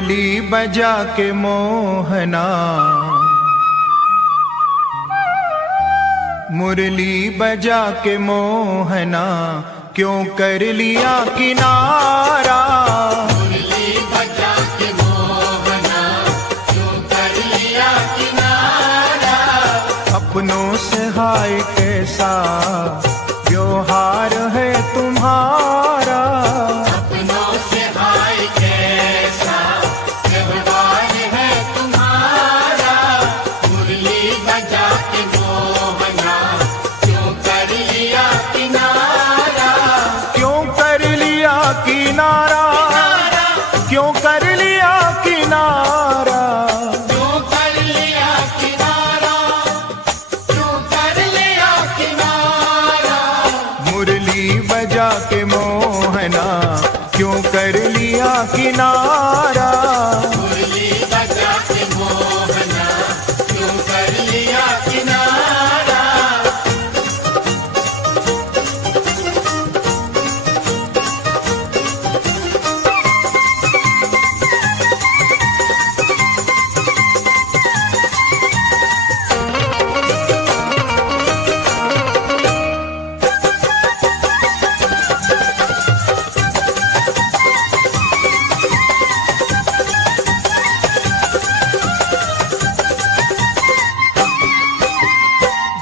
मुरली बजा के मोहना, मुरली बजा के मोहना, क्यों कर लिया किनारा। मुरली बजा के मोहना, क्यों कर लिया किनारा। अपनों से हाय कैसा व्यवहार है तुम्हारा। अपनों से हाय कैसा व्यवहार है तुम्हारा। मुरली बजा के मोहना, क्यों कर लिया किनारा। क्यों कर लिया किनारा, क्यों कर लिया किनारा। क्यों कर लिया किनारा, क्यों कर लिया किनारा। मुरली बजा के मोहना, क्यों कर लिया किनारा। मुरली बजा के मोहना, क्यों कर लिया किनारा।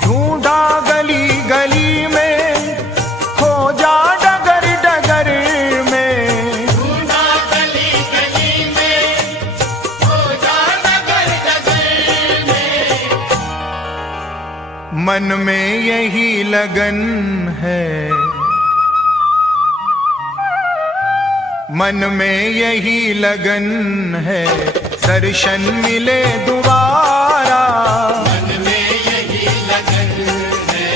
ढूंढा गली गली में, खोजा डगर डगर में। ढूंढा गली गली में, खोजा डगर डगर में। मन में यही लगन है, मन में यही लगन है, दर्शन मिले दोबारा। मन में यही लगन है,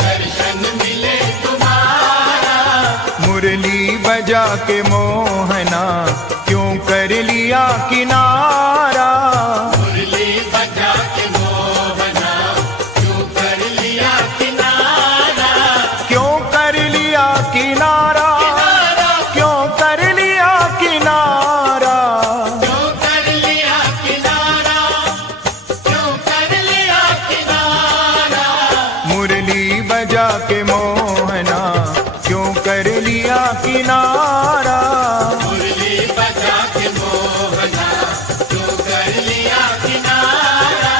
दर्शन मिले तुम्हारा। मुरली बजा के मोहना, क्यों कर लिया किनारा। मुरली बजा के मोहना, क्यों कर लिया किनारा। क्यों कर लिया किनारा, क्यों कर लिया किनारा। क्यों कर लिया किनारा, क्यों कर लिया किनारा। मुरली बजा के मोहना, क्यों कर लिया किनारा। मुरली बजा के मोहना, क्यों कर लिया किनारा।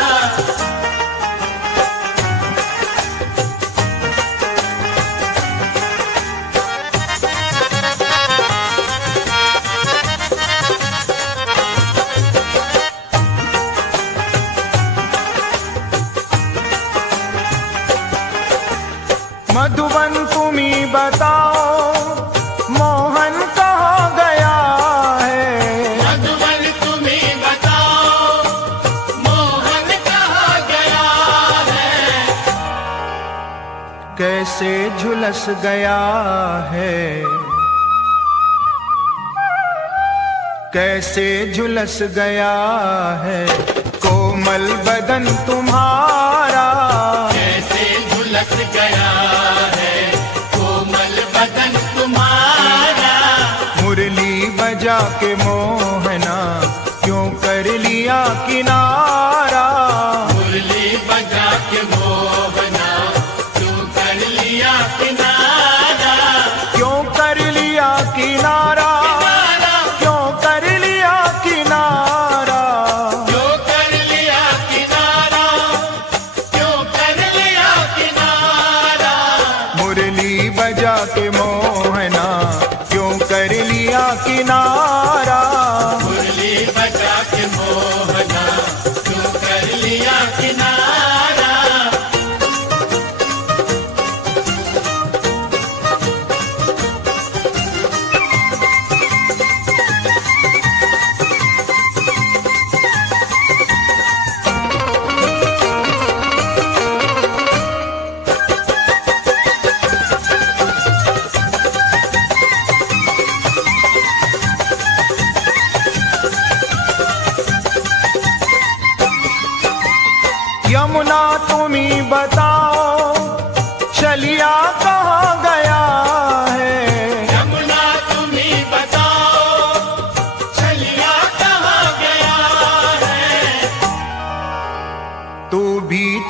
मधुबन तुम्ही बताओ, मोहन कहाँ गया है। मधुबन तुम्हीं बताओ, मोहन कहाँ गया है। कैसे झुलस गया है, कैसे झुलस गया है, कोमल बदन तुम्हारा। कैसे झुलस गया है, कोमल बदन तुम्हारा। मुरली बजा के मोहना, क्यों कर लिया किनारा। मुरली बजा के मोहना, क्यों कर लिया किनारा। क्यों कर लिया किनारा, क्यों कर लिया किनारा। क्यों कर लिया किनारा, क्यों कर लिया किनारा। मुरली बजा के मोहना, क्यों कर लिया किनारा। मुरली बजा के मोहना, क्यों कर लिया किनारा।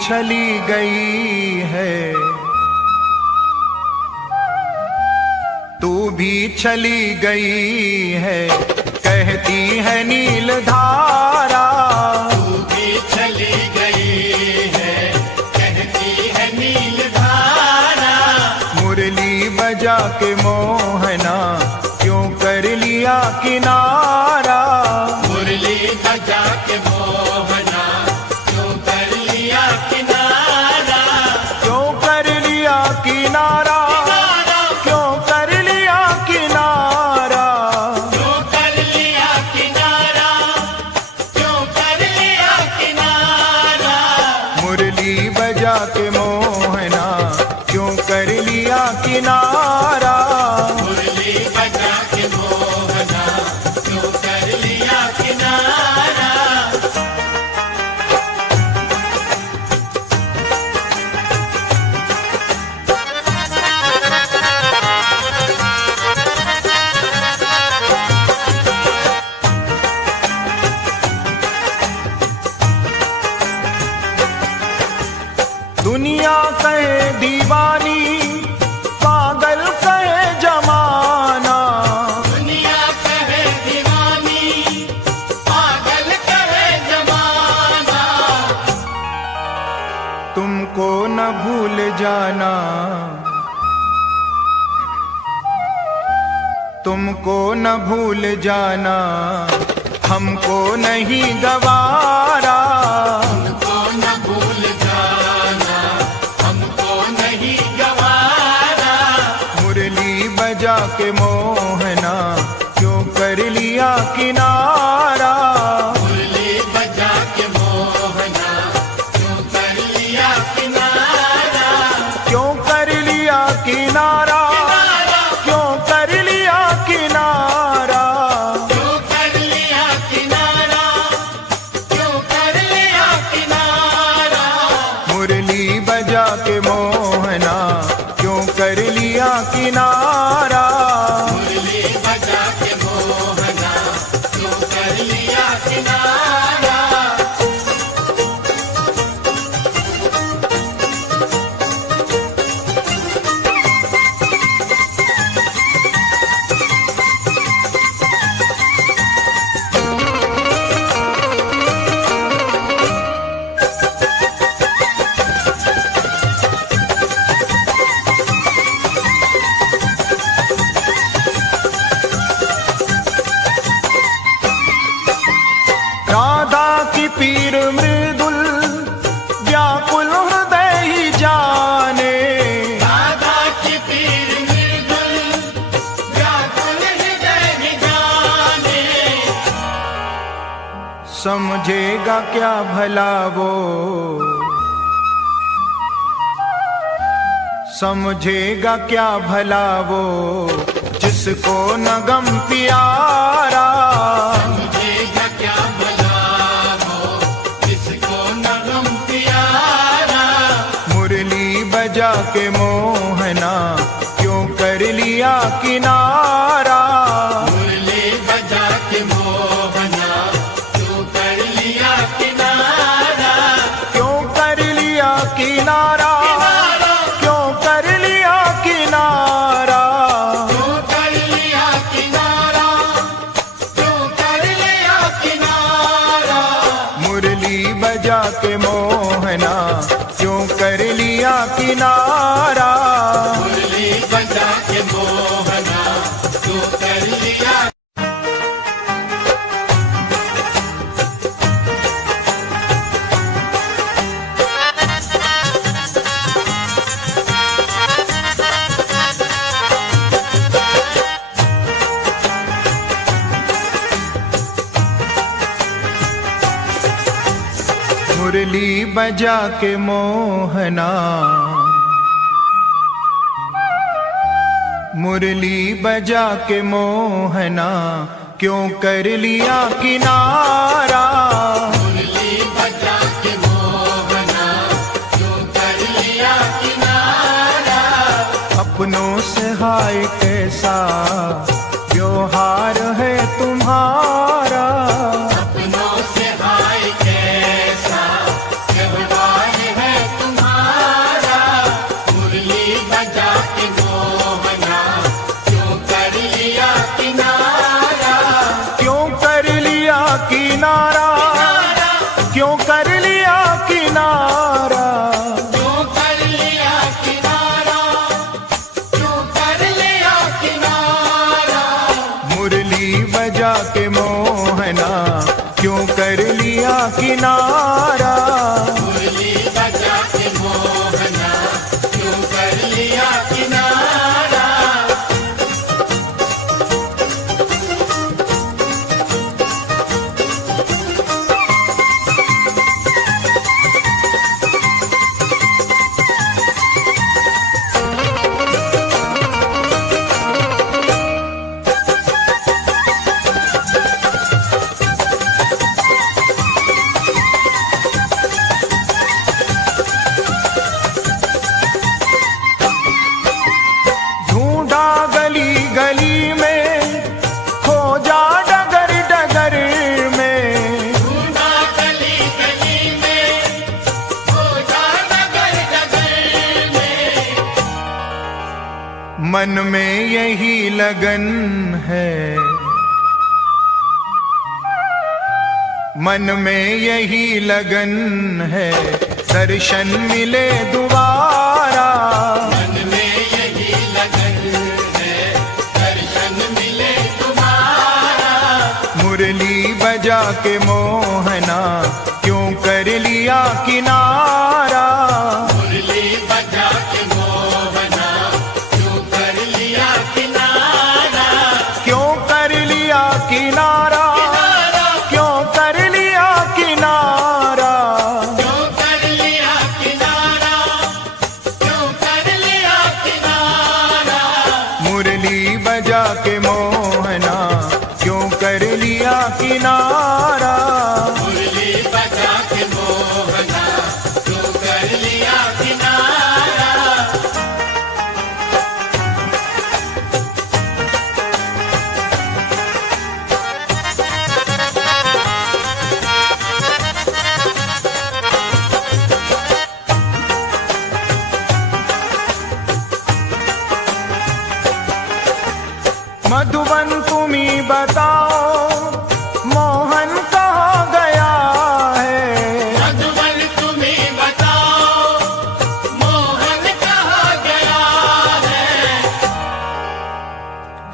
चली गई है, तू भी चली गई है, कहती है नील धारा। तू भी चली गई है, कहती है नील धारा। मुरली बजा के मोहना क्यों कर लिया किनारा। मुरली बजा के मोहना क्यों कर लिया किनारा। क्यों कर लिया किनारा, क्यों कर लिया किनारा। क्यों कर लिया किनारा, क्यों कर लिया किनारा। मुरली बजा के मोहना क्यों कर लिया किनारा। मुरली बजा के मोहना क्यों कर लिया किनारा। दुनिया कहे दीवानी, पागल कहे जमाना। दुनिया कहे दीवानी, पागल कहे जमाना। तुमको न भूल जाना, तुमको न भूल जाना, हमको नहीं गवारा। हमको न भूल जाना, हमको नहीं गवारा। मुरली बजा के मोहना क्यों कर लिया किनारा। मुरली बजा के मोहना क्यों कर लिया किनारा। क्यों कर लिया किनारा, क्यों कर लिया किनारा। क्यों कर लिया किनारा, क्यों कर लिया किनारा। मुरली बजा के मोहना क्यों कर लिया किनारा। मुरली बजा के मोहना क्यों कर लिया किनारा। राधा की पीर मृदुल व्याकुल हृदय ही जाने। राधा की पीर मृदुल व्याकुल हृदय ही जाने। समझेगा क्या भला वो, समझेगा क्या भला वो, जिसको न गम प्यारा। समझेगा क्या भला वो, जिसको न गम प्यारा। मुरली बजा के मोहना क्यों कर लिया किनारा। मुरली बजा के मोहना क्यों कर लिया किनारा। क्यों कर लिया किनारा, क्यों कर लिया किनारा। क्यों कर लिया किनारा, क्यों कर लिया किनारा। मुरली बजा के मोहना क्यों कर लिया किनारा। मुरली बजा के मोहना क्यों कर लिया। मुरली बजा के मोहना, मुरली बजा के मोहना क्यों कर लिया किनारा। मुरली बजा के मोहना क्यों कर लिया किनारा। अपनों से हाय कैसा व्यवहार है तुम्हारा। अपनों से हाय कैसा व्यवहार है किनारा। मुरली बजा के मोहना क्यों कर लिया किनारा। ढूंढा गली गली में, खोजा डगर डगर में। ढूंढा गली गली में, खोजा डगर डगर में। मन में यही लगन है, मन में यही लगन है, दर्शन मिले दोबारा। मन में यही लगन है, दर्शन मिले तुम्हारा। मुरली बजा के मोहना क्यों कर लिया किनारा। मुरली बजा के मोहना क्यों कर लिया किनारा। क्यों कर लिया किनारा, क्यों कर लिया किनारा। क्यों कर लिया किनारा, क्यों कर लिया किनारा। मुरली बजा के मोहना क्यों कर लिया किनारा। मुरली बजा के मोहना क्यों कर लिया किनारा। मधुबन तुम्ही बताओ, मोहन कहाँ गया है। मधुबन तुम्हीं बताओ, मोहन कहाँ गया है।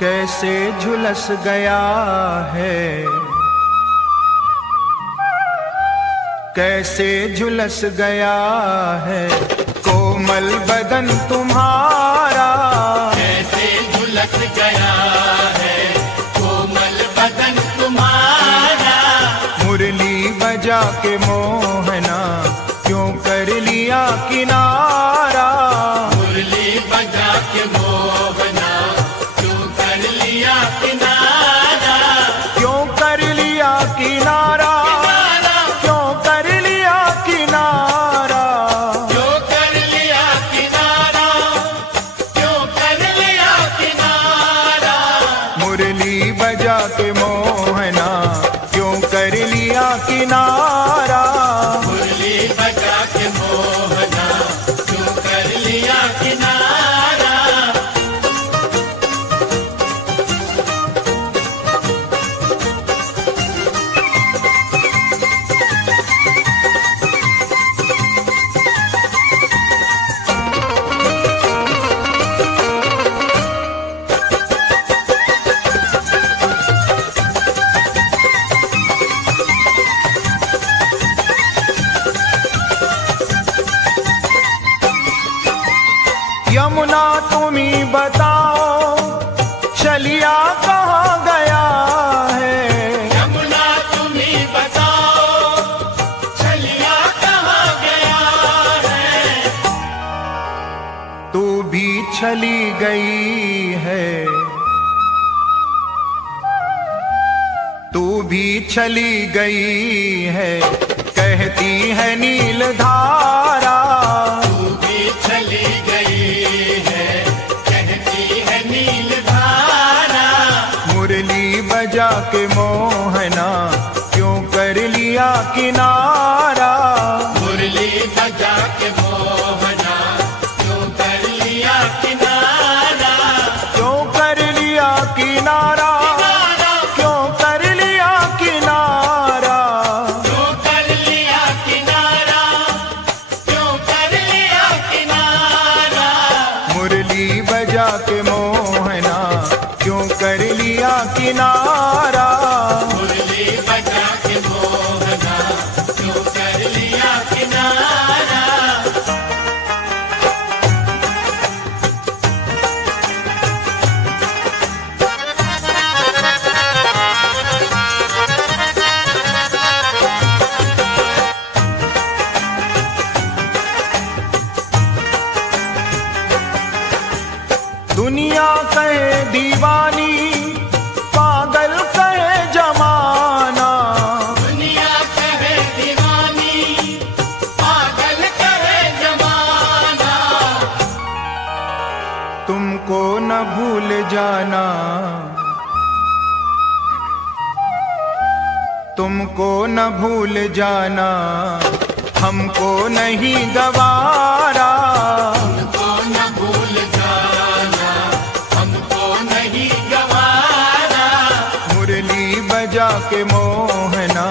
कैसे झुलस गया है, कैसे झुलस गया है, कोमल बदन तुम्हारा। कैसे झुलस गया है, कोमल बदन तुम्हारा। मुरली बजा के मोहना क्यों कर लिया किनारा। मुरली बजा के मोहना क्यों कर लिया किनारा। क्यों कर लिया किनारा, क्यों कर लिया किनारा। क्यों कर लिया किनारा, क्यों कर लिया किनारा। मुरली बजा के मोहना क्यों कर लिया किनारा। मुरली बजा के मोहना क्यों कर लिया किनारा। यमुना तुम्ही बताओ, चलिया कहाँ गया है। यमुना तुम्हीं बताओ, चलिया कहाँ गया है। तू भी चली गई है, तू भी चली गई है, कहती है नील धारा। तू भी चली गई है, कहती है नील धारा। मुरली बजा के मोहना क्यों कर लिया किनारा। मुरली बजा के मोहना क्यों कर लिया किनारा। क्यों कर लिया किनारा, क्यों कर लिया किनारा। क्यों कर लिया किनारा, क्यों कर लिया किनारा। मुरली बजा के मोहना क्यों कर लिया किनारा। मुरली बजा के मोहना दुनिया कहे दीवानी, पागल कहे जमाना। दुनिया कहे दीवानी, पागल कहे जमाना। तुमको न भूल जाना, तुमको न भूल जाना, हमको नहीं गवारा। हमको न भूल जाना, हमको नहीं गवारा। मुरली बजा के मोहना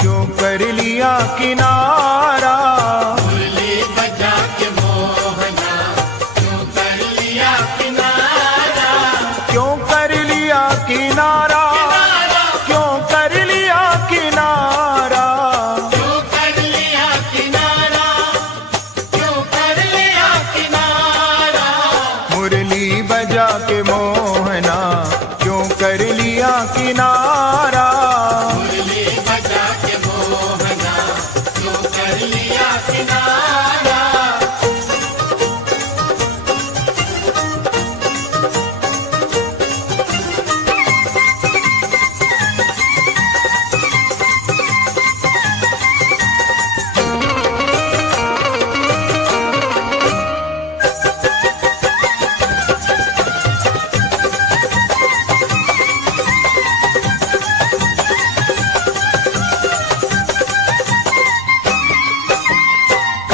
क्यों कर लिया किनारा। मुरली बजा के मोहना क्यों कर लिया किनारा। क्यों कर लिया किनारा, क्यों कर लिया किनारा। क्यों कर लिया किनारा, क्यों कर लिया किनारा। मुरली बजा के मोहना क्यों कर लिया किनारा। मुरली बजा के मोहना क्यों कर लिया किनारा।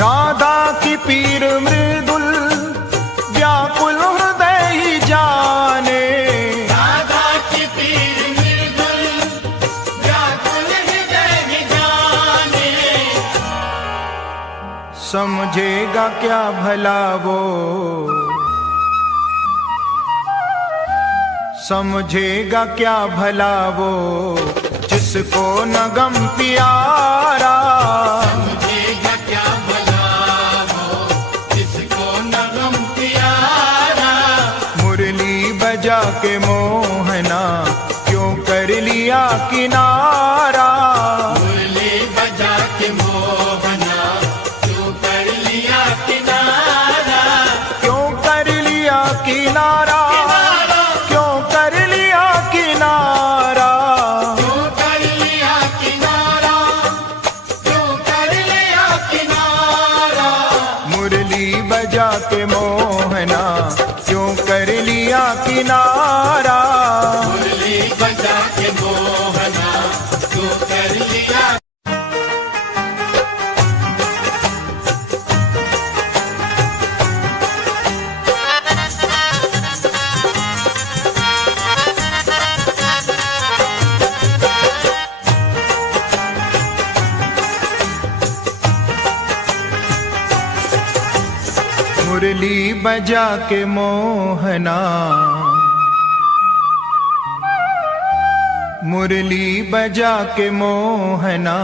राधा की पीर मृदुल व्याकुल हृदय ही जाने। राधा की पीर मृदुल व्याकुल हृदय ही जाने। समझेगा क्या भला वो, समझेगा क्या भला वो, जिसको न गम प्यारा। समझेगा क्या भला वो, जिसको न गम प्यारा। मुरली बजा के मोहना क्यों कर लिया किनारा। मुरली बजा के मोहना क्यों कर लिया किनारा। क्यों कर लिया किनारा, क्यों कर लिया किनारा। क्यों कर लिया किनारा, क्यों कर लिया किनारा। मुरली बजा के मोहना क्यों कर लिया किनारा। मुरली बजा के मोहना क्यों कर लिया। मुरली बजा के मोहना, मुरली बजा के मोहना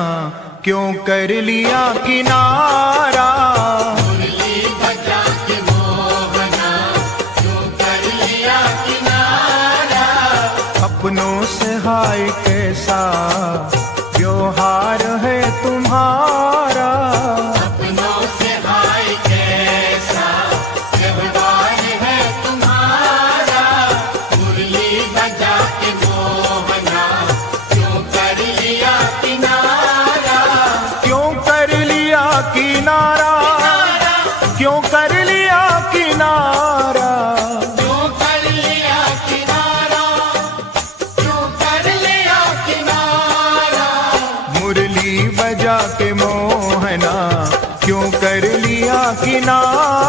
क्यों कर लिया किनारा। मुरली बजा के मोहना क्यों कर लिया किनारा। अपनों से हाय कैसा व्यवहार है तुम्हारा। अपनों से हाय कैसा व्यवहार है तुम्हारा। मुरली बजा के मोहना क्यों कर लिया किनारा। क्यों कर लिया किनारा, क्यों कर लिया किनारा। क्यों कर लिया किनारा, क्यों कर लिया किनारा। मुरली बजा के मोहना क्यों कर लिया किनारा।